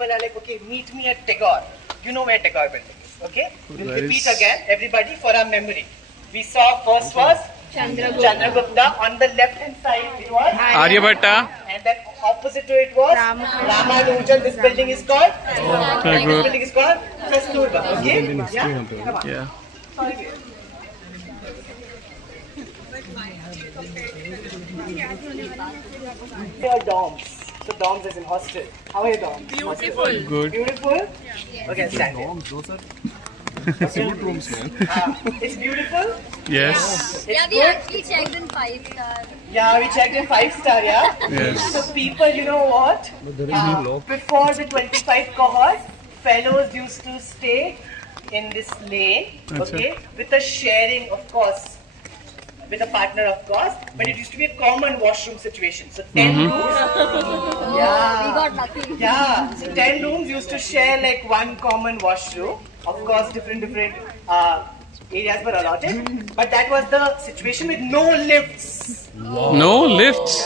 people are like, okay, meet me at Tagore. You know where Tagore building is, okay? We'll repeat again, everybody, for our memory. We saw first was Chandragupta. On the left hand side it was Aryabhatta. and then opposite to it was Ramanujan. This building is called Kasturba. Okay? Yeah? Come on. Yeah. They are dorms. So dorms is in hostel. How are your dorms? Beautiful. Hostel. Good. Beautiful? Okay, stand here. Those are good rooms, man. It's beautiful? Yes. It's Yeah, we good? actually checked in 5-star. Yeah, we checked in 5-star, yeah? Yes. So people, you know what? Before the 25 cohort, fellows used to stay in this lane, okay? With a sharing, of course, with a partner, of course, but it used to be a common washroom situation. So 10 rooms. We Yeah. got lucky. Yeah. So 10 rooms used to share like one common washroom. Of course, different areas were allotted, but that was the situation with no lifts. No lifts.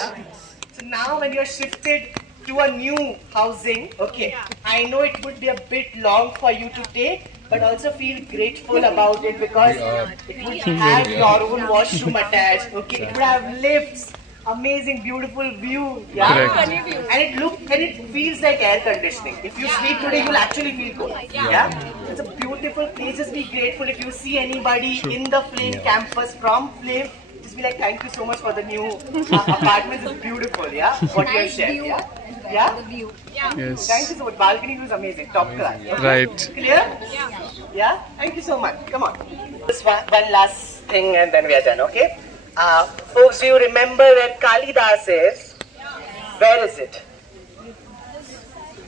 So now when you're shifted to a new housing, okay, I know it would be a bit long for you to take, but also feel grateful about it because it would have your own washroom attached, okay, it would have lifts, amazing beautiful view, yeah, Correct. and it feels like air conditioning. If you sleep today, you'll actually feel cold, yeah. It's a beautiful place. Just be grateful if you see anybody in the Flame campus from Flame. Just be like, thank you so much for the new apartments. It's beautiful, yeah. What you have Nice shared, view. yeah. Yeah. The view. Yes. Thank you so much. Balcony view is amazing. Top class. Okay? Right. Clear? Yeah. Thank you so much. Come on. Just one last thing and then we are done. Okay. Folks, do you remember where Kalidas is? Where is it?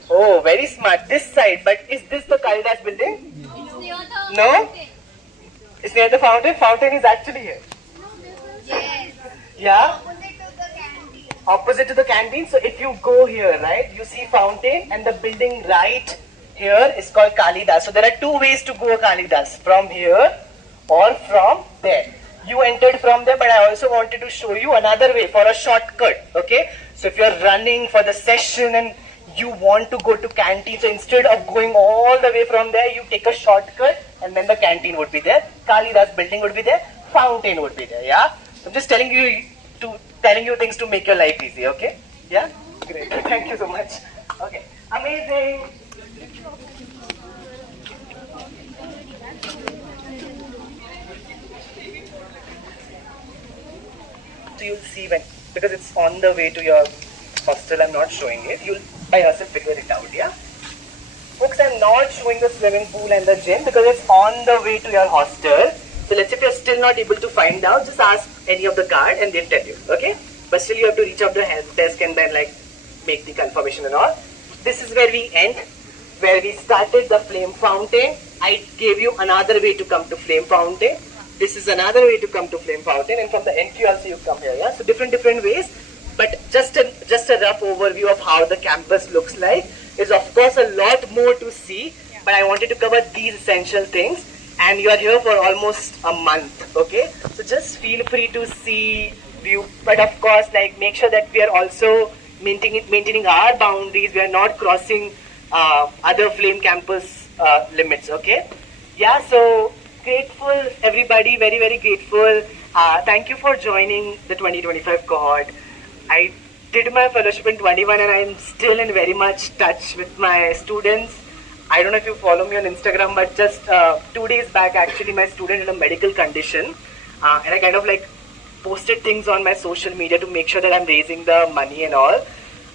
Oh, very smart. This side. But is this the Kalidas building? It's near the No? fountain. It's near the fountain. Fountain is actually here. Yes. Yeah. Opposite to the canteen. Opposite to the canteen. So if you go here, right, you see fountain and the building right here is called Kalidas. So there are two ways to go Kalidas, from here or from there. You entered from there, but I also wanted to show you another way for a shortcut, okay? So if you're running for the session and you want to go to canteen, so instead of going all the way from there, you take a shortcut and then the canteen would be there, Kalidas building would be there, fountain would be there, yeah? I'm just telling you things to make your life easy, okay? Yeah? Great. Thank you so much. Okay. Amazing. So you'll see when, because it's on the way to your hostel, I'm not showing it. You'll by yourself figure it out, yeah? Folks, I'm not showing the swimming pool and the gym because it's on the way to your hostel. So let's say if you're still not able to find out, just ask any of the guard and they'll tell you, okay? But still you have to reach out to the help desk and then like make the confirmation and all. This is where we end, where we started the Flame Fountain. I gave you another way to come to Flame Fountain. This is another way to come to Flame Fountain, and from the entry also you come here, yeah? So different ways, but just a rough overview of how the campus looks like. There's of course a lot more to see, but I wanted to cover these essential things, and you are here for almost a month, okay? So just feel free to see, view, but of course like make sure that we are also maintaining our boundaries. We are not crossing other Flame campus limits, okay? Yeah, so grateful everybody, very grateful. Thank you for joining the 2025 cohort. I did my fellowship in 21 and I'm still in very much touch with my students. I don't know if you follow me on Instagram, but just 2 days back actually my student had a medical condition and I kind of like posted things on my social media to make sure that I'm raising the money and all.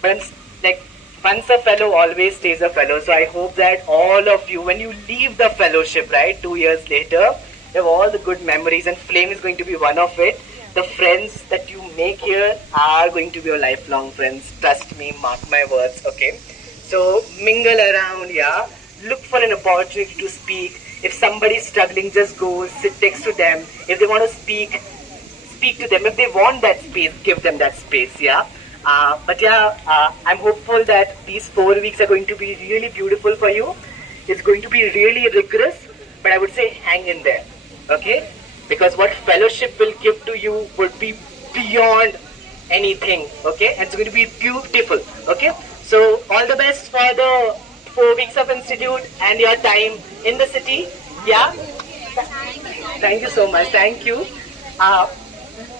But I'm like, once a fellow, always stays a fellow. So I hope that all of you, when you leave the fellowship, right, 2 years later, you have all the good memories, and Flame is going to be one of it. The friends that you make here are going to be your lifelong friends. Trust me, mark my words, okay? So mingle around, yeah? Look for an opportunity to speak. If somebody's struggling, just go sit next to them. If they want to speak to them. If they want that space, give them that space, yeah? But yeah, I'm hopeful that these 4 weeks are going to be really beautiful for you. It's going to be really rigorous, but I would say hang in there, okay? Because what fellowship will give to you would be beyond anything, okay? And it's going to be beautiful, okay? So all the best for the 4 weeks of institute and your time in the city. Yeah. Thank you so much. Thank you.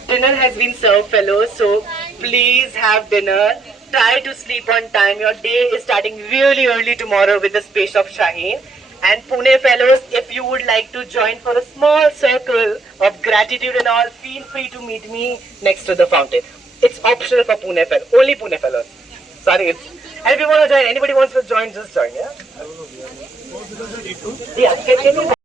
Dinner has been served, fellows. So please have dinner. Try to sleep on time. Your day is starting really early tomorrow with the space of Shaheen. And Pune fellows, if you would like to join for a small circle of gratitude and all, feel free to meet me next to the fountain. It's optional for Pune fellows. Only Pune fellows. Sorry. And if you want to join, anybody wants to join, just join. Yeah. Yeah. Can you